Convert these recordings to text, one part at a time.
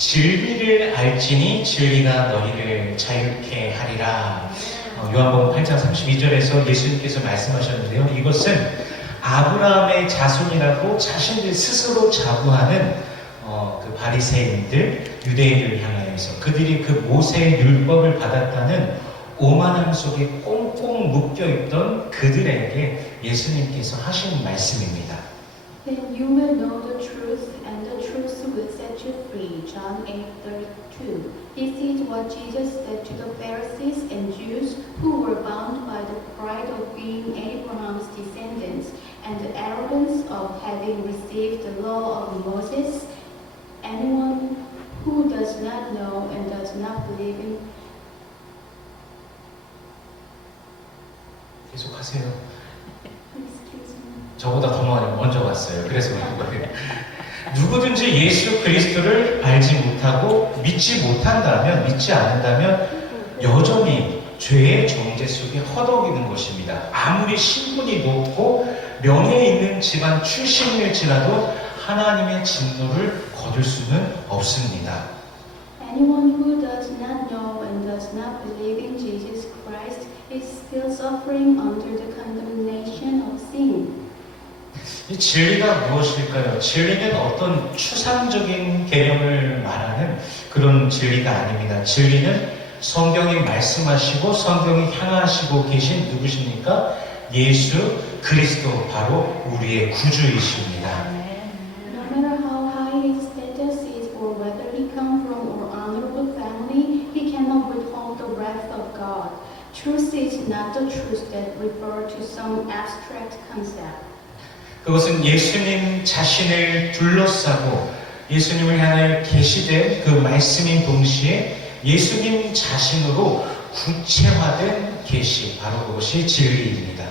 진리를 알지니 진리가 너희를 자유케 하리라. 요한복음 8장 32절에서 예수님께서 말씀하셨는데요. 이것은 아브라함의 자손이라고 자신들 스스로 자부하는 그 바리새인들, 유대인들을 향하여서 그들이 그 모세의 율법을 받았다는 오만함 속에 꽁꽁 묶여있던 그들에게 예수님께서 하신 말씀입니다. Then you will know the truth, and the truth will set you free. John 8:32. This is what Jesus said to the Pharisees and Jews who were bound by the pride of being Abraham's descendants and the arrogance of having received the law of Moses. Anyone who does not know and does not believe in 계속 하세요. Excuse me. 저보다 더 먼저 왔어요. 그래서 그런 거예요. 누구든지 예수 그리스도를 알지 못하고 믿지 않는다면 여전히 죄의 정죄 속에 허덕이는 것입니다. 아무리 신분이 높고 명예 있는 집안 출신일지라도 하나님의 진노를 거둘 수는 없습니다. Anyone who does not know and does not believe in Jesus Christ is still suffering under the condemnation of sin. 이 진리가 무엇일까요? 진리는 어떤 추상적인 개념을 말하는 그런 진리가 아닙니다. 진리는 성경이 말씀하시고 성경이 향하시고 계신 누구십니까? 예수 그리스도, 바로 우리의 구주이십니다. No matter how high his status is or whether he comes from an honorable family, he cannot withhold the wrath of God. Truth is not the truth that refers to some abstract concept. 그것은 예수님 자신을 둘러싸고 예수님을 향하여 계시된 그 말씀인 동시에 예수님 자신으로 구체화된 계시, 바로 그것이 진리입니다.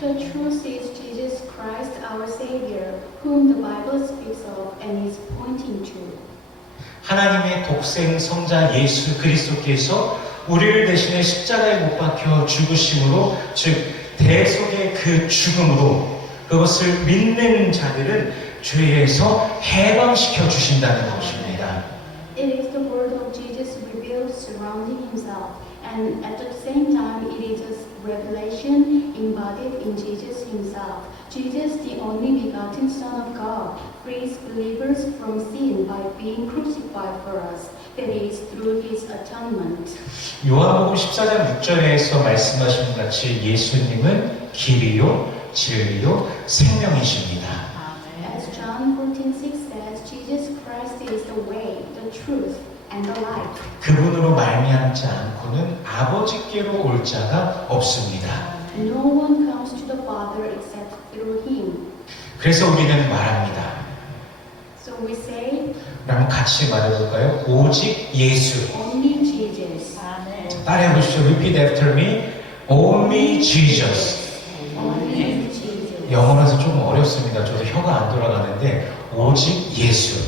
The truth is Jesus Christ, our Savior, whom the Bible speaks of and is pointing to. 하나님의 독생 성자 예수 그리스도께서 우리를 대신해 십자가에 못 박혀 죽으심으로, 즉 대속의 그 죽음으로 그것을 믿는 자들은 죄에서 해방시켜 주신다는 것입니다. It is the word of Jesus revealed surrounding himself, and at the same time it is a revelation embodied in Jesus himself. Jesus, the only begotten Son of God, frees believers from sin by being crucified for us. That is through his atonement. 요한복음 14장 6절에서 말씀하신 것 같이 예수님은 길이요 진리요 생명이십니다. As John 14:6 says, Jesus Christ is the way, the truth, and the life. 그분으로 말미암지 않고는 아버지께로 올 자가 없습니다. No one comes to the Father except through him. 그래서 우리는 말합니다. So we say, 그럼 같이 말해볼까요? 오직 예수. only Jesus. 따라해 보시죠. Repeat after me. Only Jesus. Only Jesus. 영어라서 조금 어렵습니다. 저도 혀가 안 돌아가는데 오직 예수.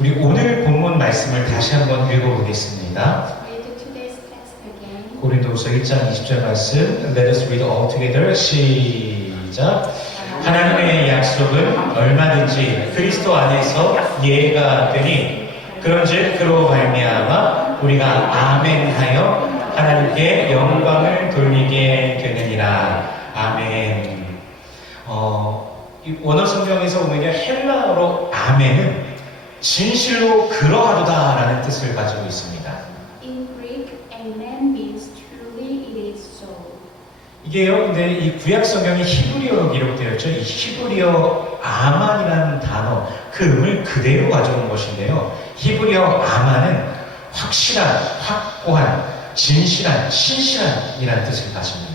우리 오늘 본문 말씀을 다시 한번 읽어보겠습니다. Read today's text again. 고린도후서 1장 20절 말씀. Let us read all together. 시작. 하나님의 약속은 얼마든지 그리스도 안에서 예가 되니 그런즉 그로 말미암아 우리가 아멘하여 하나님께 영광을 돌리게 되느니라. 아멘. 이 원어 성경에서 보면 헬라어로 아멘은 진실로 그러하도다라는 뜻을 가지고 있습니다. In Greek, amen means truly it is so. 이게요, 근데 이 구약 성경이 히브리어로 기록되어 있죠. 이 히브리어 아만이라는 단어, 그 음을 그대로 가져온 것인데요. 히브리어 아만은 확실한, 확고한, 진실한, 신실한이라는 뜻을 가집니다.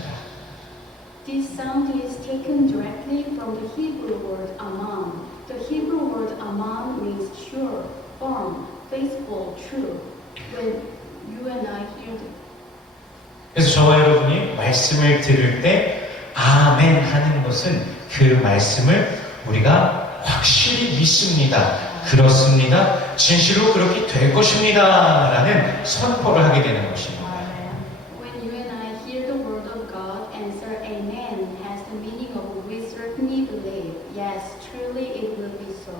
This sound is taken directly from the Hebrew word aman. The Hebrew word aman means sure, firm, faithful, true. When you and I hear the 그래서 저와 여러분이 말씀을 들을 때 아멘 하는 것은 그 말씀을 우리가 확실히 믿습니다. 그렇습니다. 진실로 그렇게 될 것입니다. 라는 선포를 하게 되는 것입니다. When you and I hear the word of God, answer amen has the meaning of we certainly believe. Yes, truly it will be so.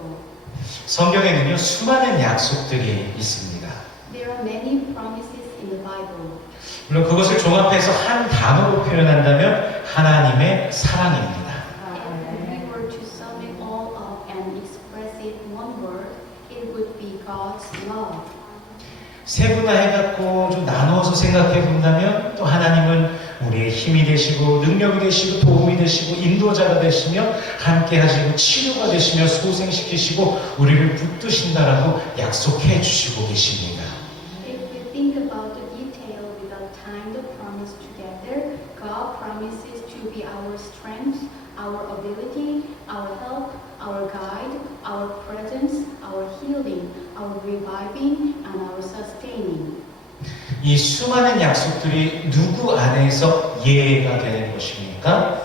성경에는요, 수많은 약속들이 있습니다. There are many promises in the Bible. 물론 그것을 종합해서 한 단어로 표현한다면 하나님의 사랑입니다. If we were to sum it all up and express it in one word, it would be God's love. 세분화해갖고 좀 나누어서 생각해 본다면 또 하나님은 우리의 힘이 되시고 능력이 되시고 도움이 되시고 인도자가 되시며 함께 하시고 치료가 되시며 소생시키시고 우리를 붙드신다라고 약속해 주시고 계십니다. If we think about the detail without tying the promise together, God promises to be our strength, our ability, our help, our guide, our presence, our healing, our reviving, and our sustaining. 이 수많은 약속들이 누구 안에서 예가 되는 것입니까?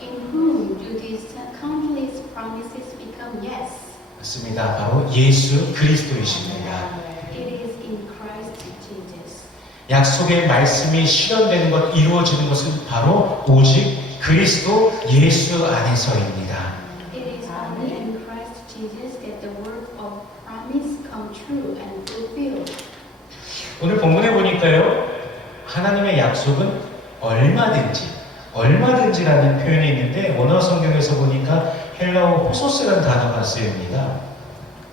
In whom do these countless promises become yes? 맞습니다. 바로 예수 그리스도이십니다. It is in Christ Jesus. 약속의 말씀이 실현되는 것, 이루어지는 것은 바로 오직 그리스도 예수 안에서입니다. It is only in Christ Jesus that the word of promise come true and fulfilled. 오늘 본문에 보니까요, 하나님의 약속은 얼마든지라는 표현이 있는데 원어 성경에서 보니까 헬라어 호소스라는 단어가 쓰입니다.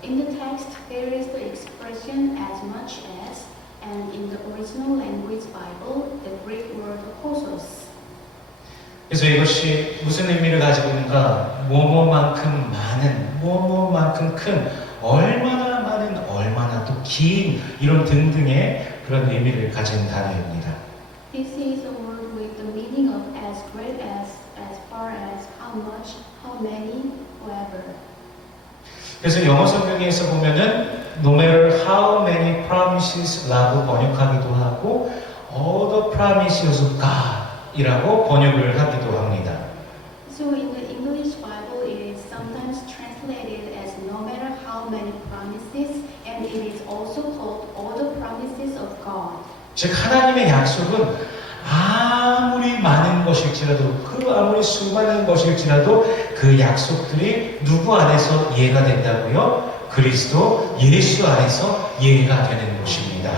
In the text, there is the expression as much as, and in the original language Bible, the Greek word hosos. 그래서 이것이 무슨 의미를 가지고 있는가? 뭐뭐만큼 많은, 뭐뭐만큼 큰, 얼마나 많은, 얼마나 또 긴, 이런 등등의 그런 의미를 가진 단어입니다. This is a word with the meaning of as great as far as, how much, how many, whoever. 그래서 영어 성경에서 보면은 no matter how many promises라고 번역하기도 하고 all the promises of God 이라고 번역을 하기도 합니다. So in the English Bible, it is sometimes translated as no matter how many promises, and it is also called all the promises of God. 즉 하나님의 약속은 아무리 많은 것일지라도 아무리 수많은 것일지라도 그 약속들이 누구 안에서 이해가 된다고요? 그리스도 예수 안에서 이해가 되는 것입니다.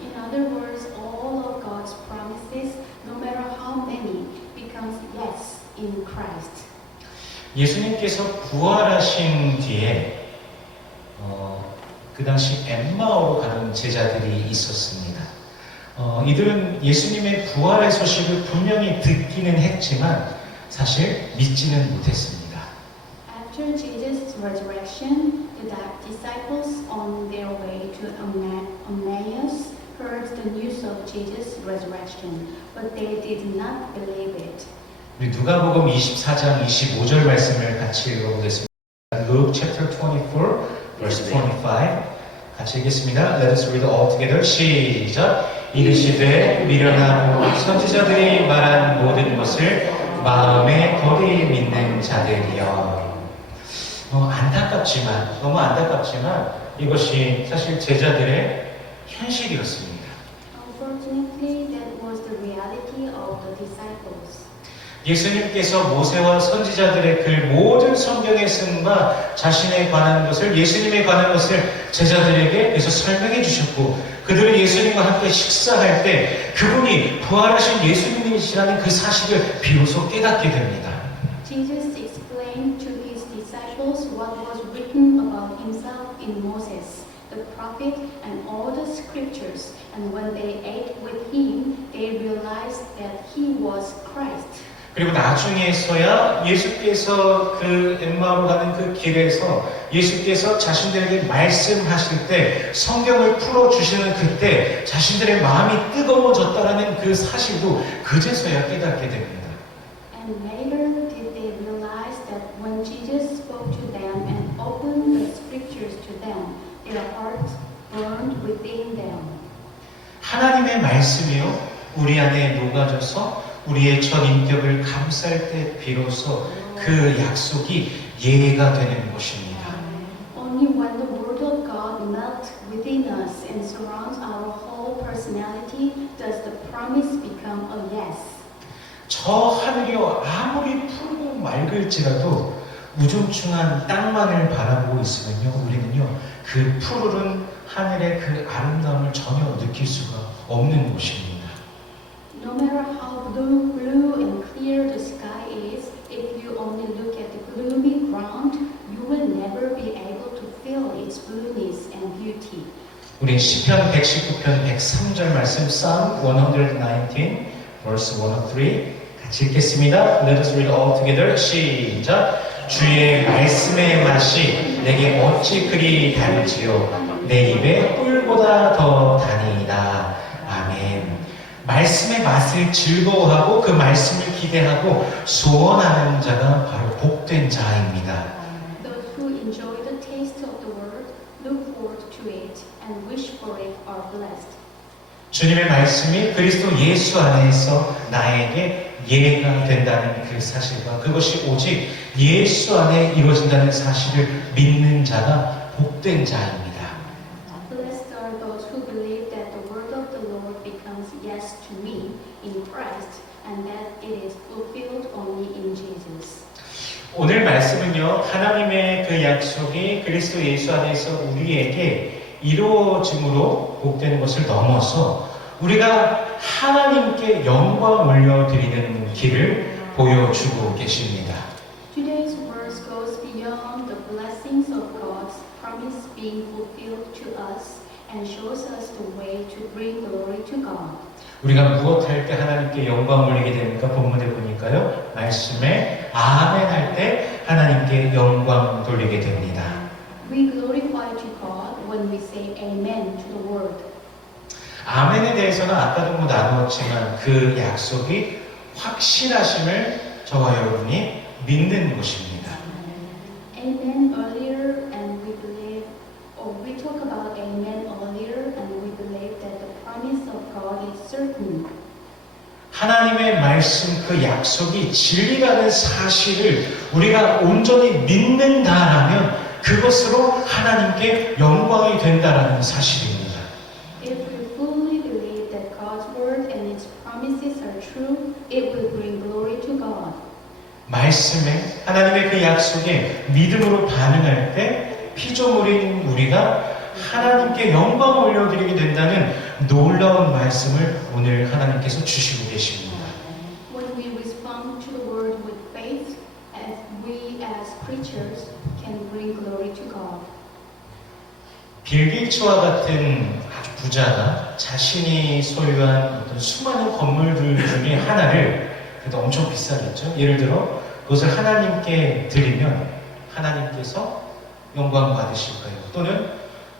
In other words, all of God's promises, no matter how many, becomes yes in Christ. 예수님께서 부활하신 뒤에 그 당시 엠마오로 가는 제자들이 있었습니다. 이들은 예수님의 부활의 소식을 분명히 듣기는 했지만 사실 믿지는 못했습니다. After Jesus' resurrection, the disciples on their way to Emmaus heard the news of Jesus' resurrection, but they did not believe it. 우리 누가복음 24장 25절 말씀을 같이 읽어보겠습니다. Luke chapter 24, verse 25. 같이 읽겠습니다. Let us read all together. 시작. 이르시되 미련하고 선지자들이 말한 모든 것을 마음에 거리 믿는 자들이여. 안타깝지만, 너무 안타깝지만 이것이 사실 제자들의 현실이었습니다. Unfortunately, that was the reality of the disciples. 예수님께서 모세와 선지자들의 그 모든 성경의 쓴과 자신에 관한 것을, 예수님에 관한 것을 제자들에게 그래서 설명해 주셨고, 그들은 예수님과 함께 식사할 때 그분이 부활하신 예수님이시라는 그 사실을 비로소 깨닫게 됩니다. Jesus explained to his disciples what was written about himself in Moses, the prophet, and all the scriptures. And when they ate with him, they realized that he was Christ. 그리고 나중에서야 예수께서 그 엠마오로 가는 그 길에서 예수께서 자신들에게 말씀하실 때 성경을 풀어주시는 그때 자신들의 마음이 뜨거워졌다라는 그 사실도 그제서야 깨닫게 됩니다. And later did they realize that when Jesus spoke to them and opened the scriptures to them, their hearts burned within them. 하나님의 말씀이요 우리 안에 녹아져서 우리의 첫 인격을 감쌀 때 비로소 그 약속이 예가 되는 것입니다. Only when the word of God melts within us and surrounds our whole personality does the promise become a yes. 저 하늘이요 아무리 푸르고 맑을지라도 우중충한 땅만을 바라보고 있으면요, 우리는요 그 푸르른 하늘의 그 아름다움을 전혀 느낄 수가 없는 곳입니다. No matter how blue and clear the sky is, if you only look at the gloomy ground, you will never be able to feel its blueness and beauty. 우리 시편 119편 103절 말씀 Psalm 119 verse 103 같이 읽겠습니다. Let us read all together. 시작. 주의 말씀의 맛이 내게 어찌 그리 달지요 내 입에 꿀보다 더 다니이다. 아멘. 말씀의 맛을 즐거워하고 그 말씀을 기대하고 소원하는 자가 바로 복된 자입니다. Those who enjoy the taste of the word, look forward to it, and wish for it are blessed. 주님의 말씀이 그리스도 예수 안에서 나에게 예가 된다는 그 사실과 그것이 오직 예수 안에 이루어진다는 사실을 믿는 자가 복된 자입니다. Blessed are those who believe that the word of the Lord becomes yes to me in Christ, and that it is fulfilled only in Jesus. 오늘 말씀은요, 하나님의 그 약속이 그리스도 예수 안에서 우리에게 이루어짐으로 복되는 것을 넘어서 우리가 하나님께 영광 올려드리는 길을 보여주고 계십니다. Today's verse goes beyond the blessings of God's promise being fulfilled to us and shows us the way to bring glory to God. 우리가 무엇할 때 하나님께 영광 올리게 됩니까? 본문에 보니까요. 말씀에 아멘 할 때 하나님께 영광 돌리게 됩니다. We glorify to God when we say amen to the word. 아멘에 대해서는 아까도 나누었지만 그 약속이 확실하심을 저와 여러분이 믿는 것입니다. Amen earlier and we believe, or we talk about amen earlier and we believe that the promise of God is certain. 하나님의 말씀 그 약속이 진리라는 사실을 우리가 온전히 믿는다라면 그것으로 하나님께 영광이 된다라는 사실입니다. If we fully believe that God's word and its promises are true, it will bring glory to God. 말씀에 하나님의 그 약속에 믿음으로 반응할 때 피조물인 우리가 하나님께 영광을 올려드리게 된다는 놀라운 말씀을 오늘 하나님께서 주시고 계십니다. When we respond to the word with faith, as we as creatures can bring glory to God. 빌 게이츠와 같은 아주 부자가 자신이 소유한 어떤 수많은 건물들 중에 하나를 그래도 엄청 비싸겠죠. 예를 들어 그것을 하나님께 드리면 하나님께서 영광 받으실까요? 또는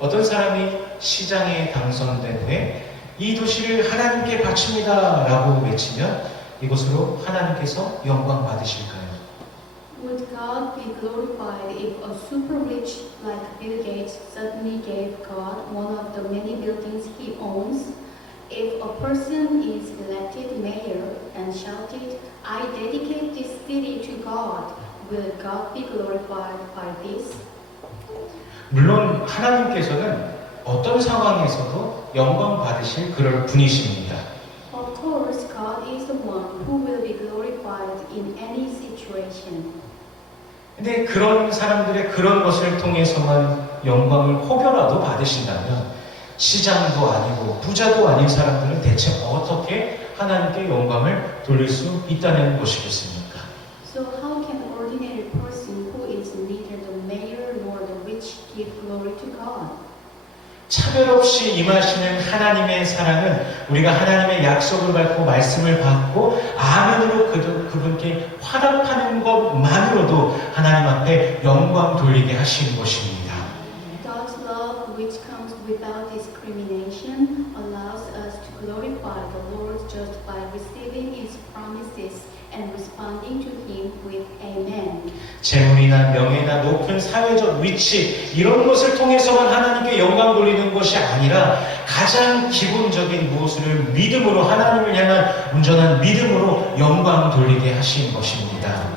어떤 사람이 시장에 당선된 후에 이 도시를 하나님께 바칩니다 라고 외치면 이곳으로 하나님께서 영광 받으실까요? Would God be glorified if a super rich like Bill Gates suddenly gave God one of the many buildings he owns? If a person is elected mayor and shouted, I dedicate this city to God, will God be glorified by this? 물론 하나님께서는 어떤 상황에서도 영광 받으실 그럴 분이십니다. Of course, God is the one who will be glorified in any situation. 근데 그런 사람들의 그런 것을 통해서만 영광을 혹여라도 받으신다면 시장도 아니고 부자도 아닌 사람들은 대체 어떻게 하나님께 영광을 돌릴 수 있다는 것이겠습니까? So how can an ordinary person who is neither the mayor nor the rich give glory to God? 차별 없이 임하시는 하나님의 사랑은 우리가 하나님의 약속을 받고 말씀을 받고 아멘으로 그분께 화답하는 것만으로도 하나님 앞에 영광 돌리게 하신 것입니다. God's love, which comes without discrimination, allows us to glorify the Lord just by receiving His promises and responding to Him with Amen. 재물이나 명예나 높은 사회적 위치 이런 것을 통해서만 하나님께 영광 돌리는 것이 아니라 가장 기본적인 무엇을 믿음으로 하나님을 향한 온전한 믿음으로 영광 돌리게 하신 것입니다.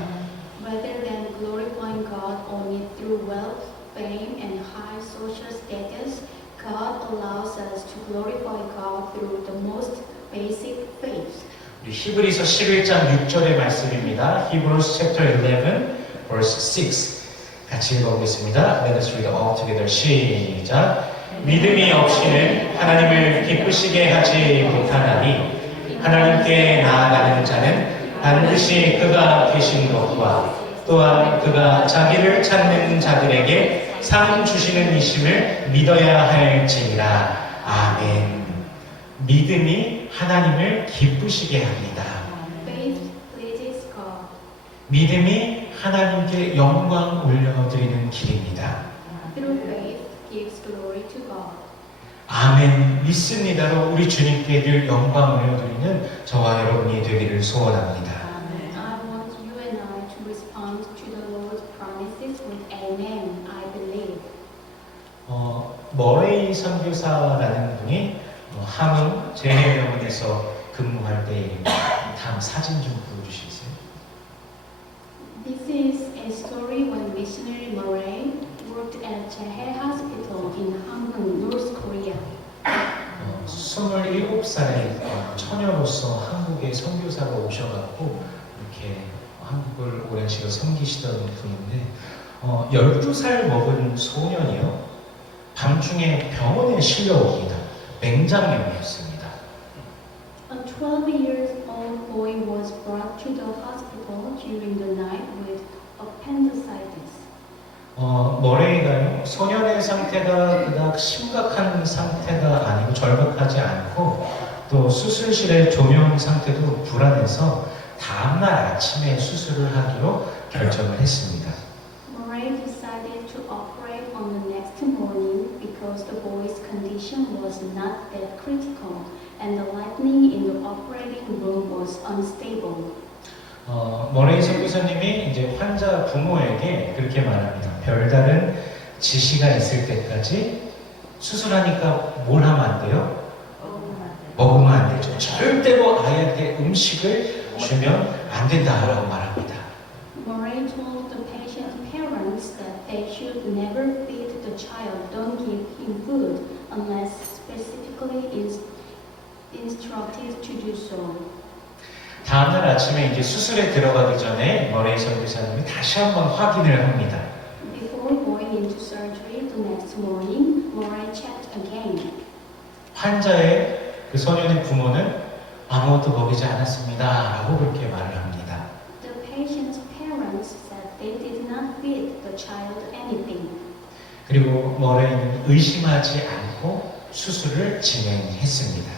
Rather than glorifying God only through wealth, fame, and high social status, God allows us to glorify God through the most basic faith. 히브리서 11장 6절의 말씀입니다. Hebrews chapter 11 verse 6 같이 읽어보겠습니다. Let us read all together. 시작. 믿음이 없이는 하나님을 기쁘시게 하지 못하나니 하나님께 나아가는 자는 반드시 그가 계신 것과 또한 그가 자기를 찾는 자들에게 상 주시는 이심을 믿어야 할지니라. 아멘. 믿음이 하나님을 기쁘시게 합니다. Faith pleases God. 믿음이 하나님께 영광 올려드리는 길입니다. Through faith gives glory to God. 아멘. 믿습니다로 우리 주님께 늘 영광 올려드리는 저와 여러분이 되기를 소원합니다. I want you and I to respond to the Lord's promises with Amen. I believe. 머레이 선교사라는 분이 함흥 재해병원에서 근무할 때 다음 사진 좀 보여주시겠어요? This is a story when missionary Murray worked at Jae Hospital in Hamhung, North Korea. 27살의 처녀로서 한국에 선교사로 오셔갖고 이렇게 한국을 오랜 시간 섬기시던 분인데 12살 먹은 소년이요 밤중에 병원에 실려옵니다. 맹장염이었습니다. A 12 years old boy was brought to the hospital during the night with appendicitis. 머레이가요 소년의 상태가 그닥 심각한 상태가 아니고 절박하지 않고 또 수술실의 조명 상태도 불안해서 다음날 아침에 수술을 하기로 결정을 했습니다. Murray decided to operate on the next morning because the boy's condition was not that critical and the lighting in the operating room was unstable. 머레이 선교사님이 이제 환자 부모에게 그렇게 말합니다. 별다른 지시가 있을 때까지 수술하니까 뭘 하면 안 돼요? 먹으면 안 되죠. 절대로 아이한테 음식을 주면 안 된다라고 말합니다. Murray told the patient's parents that they should never feed the child, don't give him food unless specifically instructed to do so. 다음날 아침에 이제 수술에 들어가기 전에 머레이 선교사님이 다시 한번 확인을 합니다. Before going into surgery the next morning, Murray checked again. 환자의 그 소년의 부모는 아무것도 먹이지 않았습니다. 라고 그렇게 말을 합니다. The patient's parents said they did not feed the child anything. 그리고 머레이는 의심하지 않고 수술을 진행했습니다.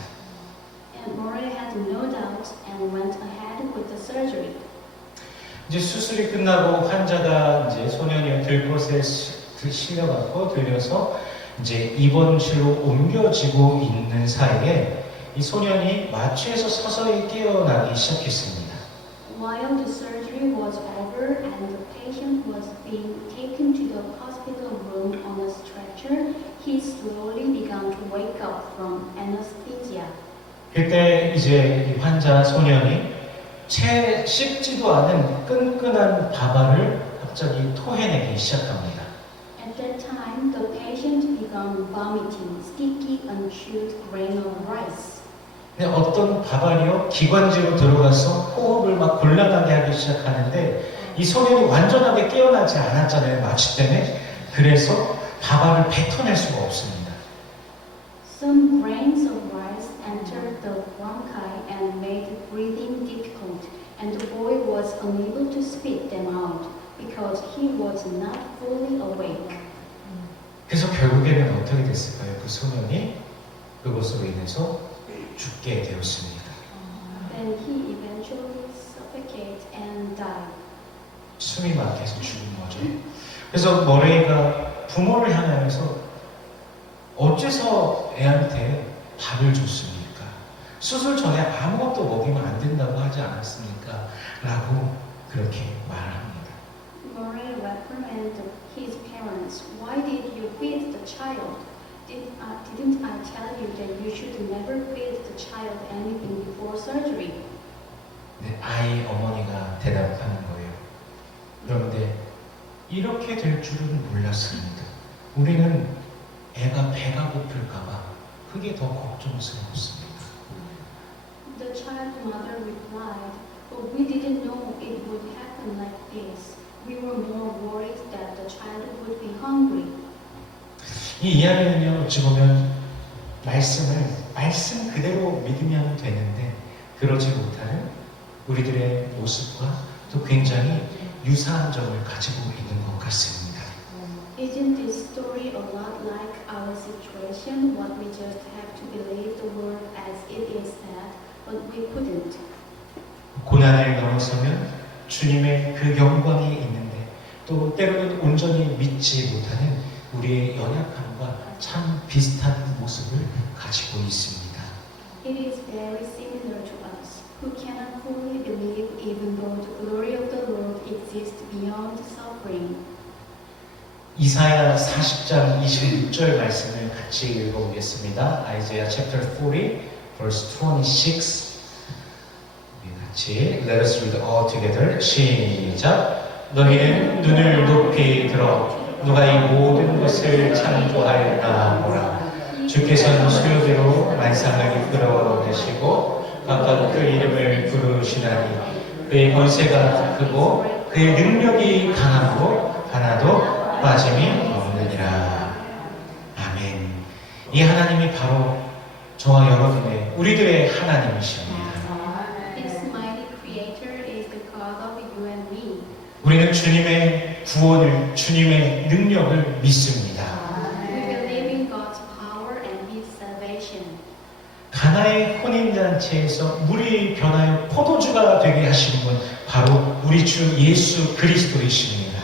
And Murray had no doubt and went ahead with the surgery. 이제 수술이 끝나고 환자가 이제 소년이 들 곳에 실려갖고 들려서 이제 입원실로 옮겨지고 있는 사이에 이 소년이 마취에서 서서히 깨어나기 시작했습니다. While the surgery was over and the patient was being taken to the hospital room on a stretcher, he slowly began to wake up from anesthesia. 그때 이제 이 환자 소년이 채 씹지도 않은 끈끈한 밥알을 갑자기 토해내기 시작합니다. At that time, the patient began vomiting sticky, unchewed grain of rice. 근데 어떤 밥알이요 기관지로 들어가서 호흡을 막 곤란하게 하기 시작하는데 이 소년이 완전하게 깨어나지 않았잖아요 마취 때문에. 그래서 밥알을 뱉어낼 수가 없습니다. Some grains of rice entered the bronchi and made breathing difficult, and the boy was unable to spit them out because he was not fully awake. 그래서 결국에는 어떻게 됐을까요? 그 소년이 그것으로 인해서 죽게 되었습니다. Then he eventually suffocated and died. 숨이 막혀서 죽은 거죠. 그래서 머레이가 부모를 향하여서 어째서 애한테 밥을 줬습니까? 수술 전에 아무것도 먹이면 안 된다고 하지 않았습니까? 라고 그렇게 말합니다. Murray reprimanded his parents. Why did you feed the child? Didn't I tell you that you should never feed the child anything before surgery? 네, 아이 어머니가 대답하는 거예요. 그런데 이렇게 될 줄은 몰랐습니다. 우리는 애가 배가 고플까봐 그게 더 걱정스러웠습니다. The child's mother replied, but we didn't know it would happen like this. we were more worried that the child would be hungry. 이 이야기는요, 어찌 보면 말씀 그대로 믿으면 되는데 그러지 못하는 우리들의 모습과 또 굉장히 유사한 점을 가지고 있는 것 같습니다. Isn't this story a lot like our situation? What we just have to believe the word as it is said, but we couldn't. 고난을 넘어서면 주님의 그 영광이 있는데 또 때로는 온전히 믿지 못하는 우리의 연약함과 참 비슷한 모습을 가지고 있습니다. It is very similar to us, who cannot fully believe even though the glory of the Lord exists beyond suffering. 이사야 40장 26절 말씀을 같이 읽어보겠습니다. Isaiah chapter 40, verse 26. 우리 같이 Let us read all together. 시작. 너희는 눈을 높이 들어 누가 이 모든 것을 창조하였나 보라. 주께서는 수요대로 만상을 이끌어내시고 각각 그 이름을 부르시나니 그의 권세가 크고 그의 능력이 강하고 하나도 빠짐이 없느니라. 아멘. 이 하나님이 바로 저와 여러분의 우리들의 하나님이십니다. This mighty Creator is the God of you and me. 우리는 주님의 구원을, 주님의 능력을 믿습니다. We believe in God's power and His salvation. 가나의 혼인잔치에서 물이 변하여 포도주가 되게 하신 분 바로 우리 주 예수 그리스도이십니다.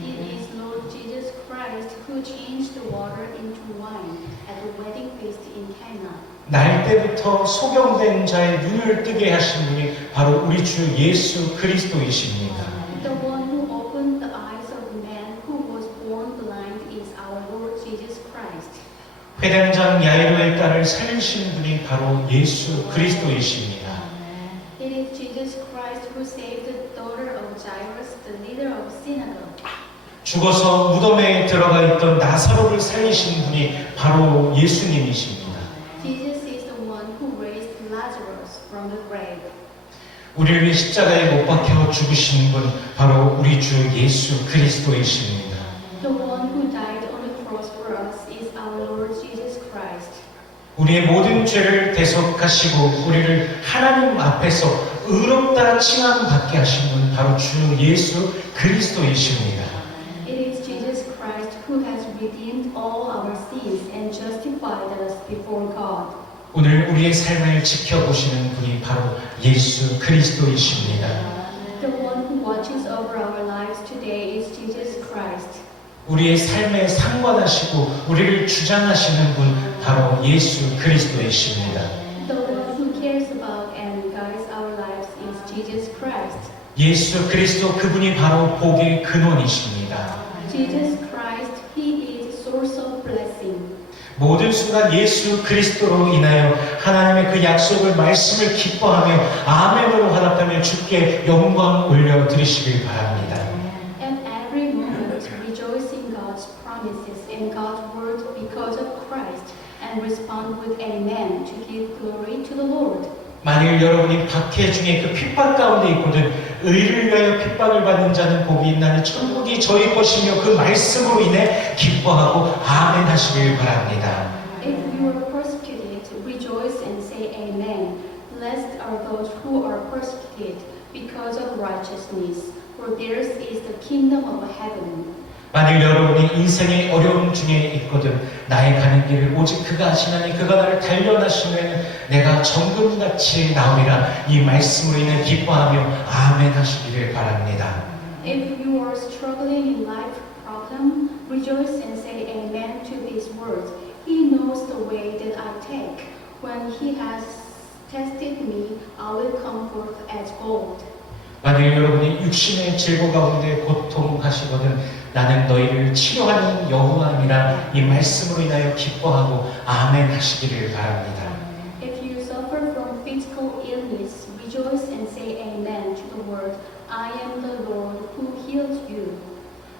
It is Lord Jesus Christ who changed the water into wine at the wedding feast in Cana. 날 때부터 소경된 자의 눈을 뜨게 하신 분이 바로 우리 주 예수 그리스도이십니다. The one who opened the eyes of man who was born blind is our Lord Jesus Christ. 회당장 야이로의 딸을 살리신 분이 바로 예수 그리스도이십니다. It is Jesus Christ who saved the daughter of Jairus, the leader of synagogue. 죽어서 무덤에 들어가 있던 나사로를 살리신 분이 바로 예수님이십니다. Jesus is the one who raised Lazarus from the grave. 우리를 위해 십자가에 못 박혀 죽으신 분 바로 우리 주 예수 그리스도이십니다. The one who died on the cross for us is our Lord Jesus Christ. 우리의 모든 죄를 대속하시고 우리를 하나님 앞에서 의롭다 칭함받게 하신 분 바로 주 예수 그리스도이십니다. It is Jesus Christ who has redeemed all our sins and justified us before God. 오늘 우리의 삶을 지켜보시는 분이 바로 예수 그리스도이십니다. The one who watches over our lives today is Jesus Christ. 우리의 삶에 상관하시고 우리를 주장하시는 분 바로 예수 그리스도이십니다. The one who cares about and guides our lives is Jesus Christ. 예수 그리스도 그분이 바로 복의 근원이십니다. Jesus Christ, He is source of blessing. 모든 순간 예수 그리스도로 인하여 하나님의 그 약속을 말씀을 기뻐하며 아멘으로 화답하며 주께 영광 올려드리시길 바랍니다. At every moment, rejoice in God's promises and God's word because of Christ, and respond with amen to give glory to the Lord. 만일 여러분이 박해 중에 그 핍박 가운데 있거든 의를 위하여 핍박을 받는 자는 복이 있나니 천국이 저희 것이며 그 말씀으로 인해 기뻐하고 아멘 하시길 바랍니다. If you are persecuted, rejoice and say amen. Blessed are those who are persecuted because of righteousness, for theirs is the kingdom of heaven. 만일 여러분이 인생의 어려움 중에 있거든 나의 가는 길을 오직 그가 하시나니 그가 나를 단련하시면 내가 정금같이 나오리라 이 말씀으로 인해 기뻐하며 아멘 하시기를 바랍니다. If you are struggling in life problem, rejoice and say amen to these words. He knows the way that I take. When He has tested me, I will come forth as gold. 만일 여러분이 육신의 질고 가운데 고통하시거든 나는 너희를 치료하는 여호와니라 이 말씀으로 인하여 기뻐하고 아멘 하시기를 바랍니다. If you suffer from physical illness, rejoice and say amen to the word, I am the Lord who heals you.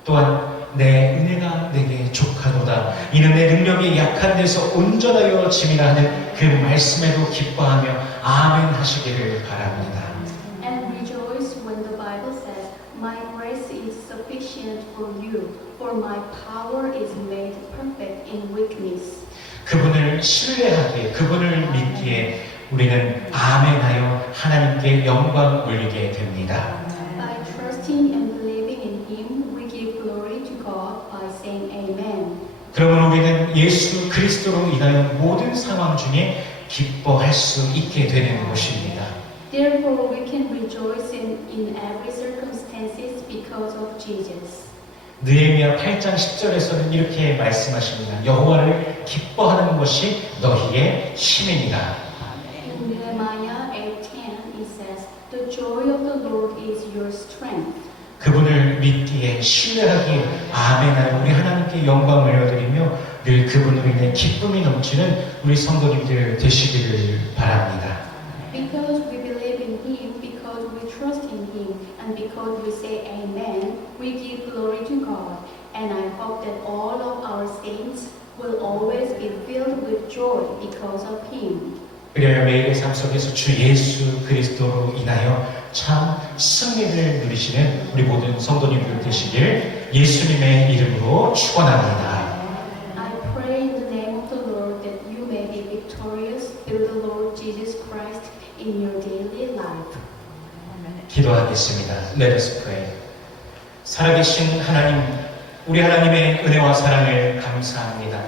또한 내 은혜가 내게 족하도다. 이는 내 능력이 약한 데서 온전하여 짐이라 하는 그 말씀에도 기뻐하며 아멘 하시기를 바랍니다. And rejoice when the Bible says, my grace is sufficient for you, for my power is made perfect in weakness. 그분을 신뢰하기에, 그분을 믿기에 우리는 아멘하여 하나님께 영광 올리게 됩니다. By trusting and believing in Him, we give glory to God by saying Amen. 그러면 우리는 예수 그리스도로 인하여 모든 상황 중에 기뻐할 수 있게 되는 것입니다. Therefore, we can rejoice in every circumstances because of Jesus. 느헤미야 8장 10절에서는 이렇게 말씀하십니다. 여호와를 기뻐하는 것이 너희의 힘이니라. In Nehemiah 8:10, it says, "The joy of the Lord is your strength." 그분을 믿기에 신뢰하기에 아멘하여 우리 하나님께 영광을 올려드리며 늘 그분으로 인해 기쁨이 넘치는 우리 성도님들 되시기를 바랍니다. Because we believe in Him, because we trust in Him, and because we say Amen, we give glory to God. And I hope that all of our saints will always be filled with joy because of Him. 그래야 매일의 삶 속에서 주 예수 그리스도로 인하여 참 승리를 누리시는 우리 모든 성도님들 되시길 예수님의 이름으로 축원합니다. I pray in the name of the Lord that you may be victorious through the Lord Jesus Christ in your daily life. 기도하겠습니다. Let us pray. 살아계신 하나님, 우리 하나님의 은혜와 사랑을 감사합니다.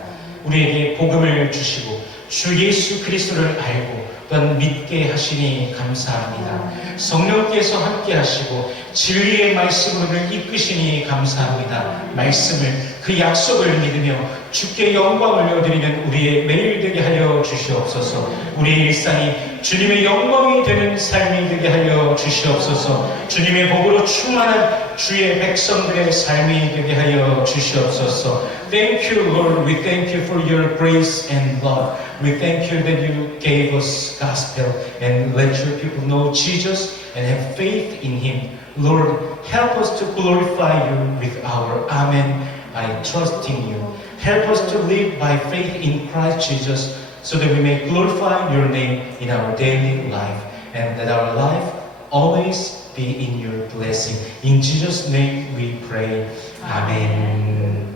우리에게 복음을 주시고 주 예수 그리스도를 알고 또한 믿게 하시니 감사합니다. 성령께서 함께 하시고 진리의 말씀으로 이끄시니 감사합니다. 말씀을 그 약속을 믿으며 주께 영광을 올려드리는 우리의 매일 되게 하여 주시옵소서. 우리의 일상이 주님의 영광이 되는 삶이 되게 하여 주시옵소서. 주님의 복으로 충만한 주의 백성들의 삶이 되게 하여 주시옵소서. Thank you, Lord. We thank you for your grace and love. We thank you that you gave us gospel and let your people know Jesus and have faith in Him. Lord, help us to glorify you with our amen by trusting you. Help us to live by faith in Christ Jesus so that we may glorify your name in our daily life and that our life always be in your blessing. In Jesus' name we pray. Amen.